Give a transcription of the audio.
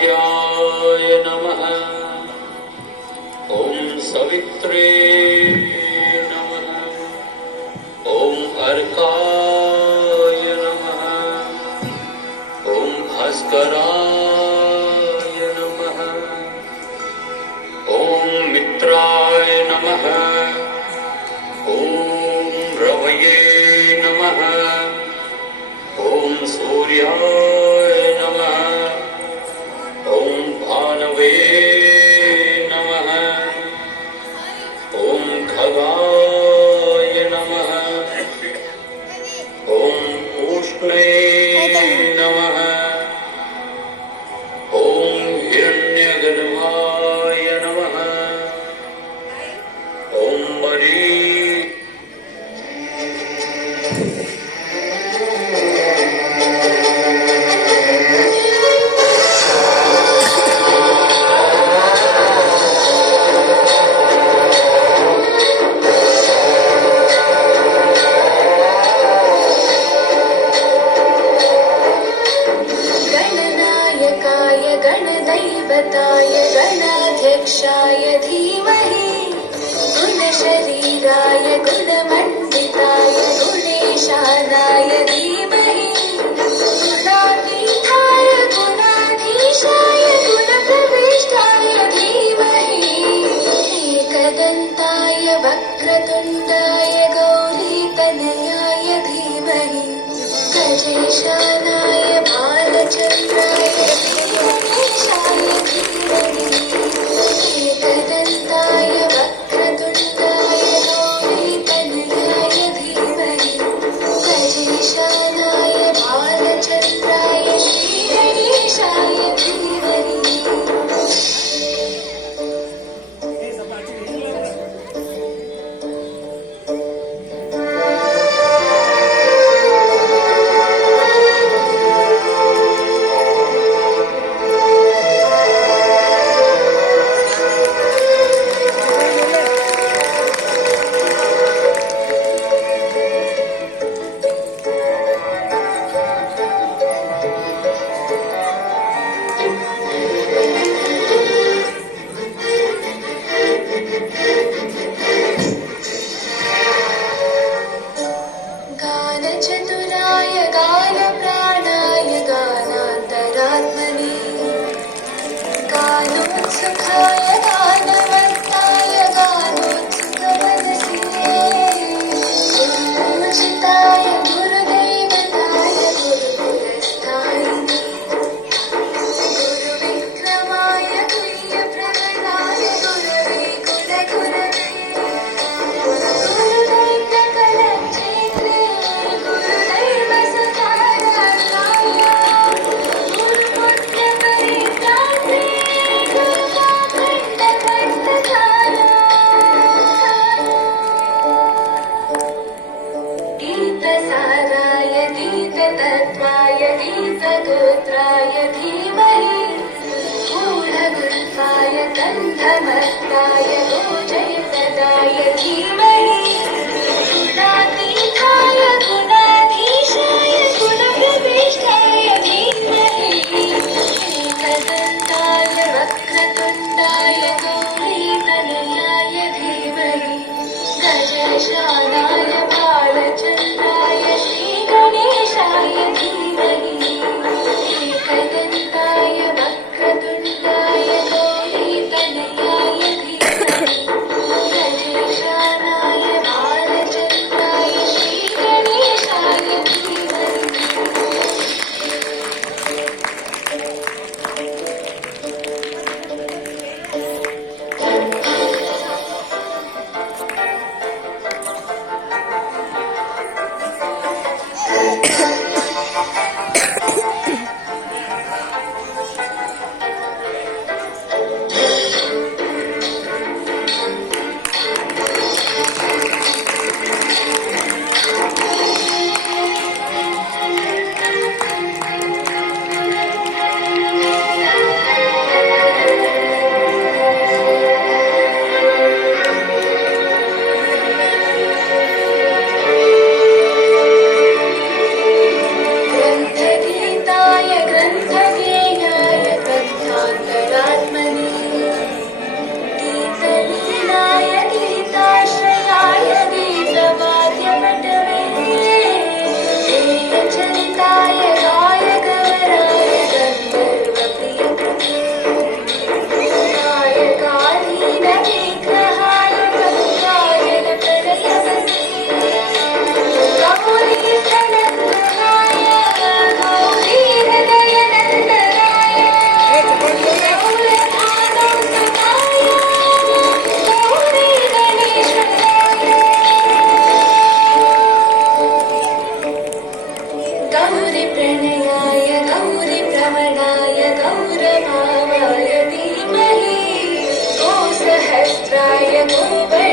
सवित्र्याय नमः। ॐ सवित्रे नमः। ॐ अर्काय नमः। ॐ भास्कराय नमः। ॐ मित्राय नमः। ॐ रवये नमः। ॐ सूर्याय Bye-bye. गणदैवताय गणाध्यक्षाय धीमहि गुणशरीराय गुणमण्डिताय गुणेशानाय धीमहि गुणातीताय गुणाधीशाय गुणप्रविष्टाय धीमहि एकदन्ताय वक्रतुण्डाय गौरीतनयाय धीमहि गजेशानाय to मूलगुल्फाय गन्धमस्ताय गोजयप्रदाय धीमहि। गुणातीताय गुणाधीशाय गुणप्रविष्टाय धीमहि। एकदन्ताय वक्रतुण्डाय गौरीतनयाय धीमहि। गजेशानाय बालचन्द्राय श्रीगणेशाय धीमहि। एकदन्ताय Yeah. que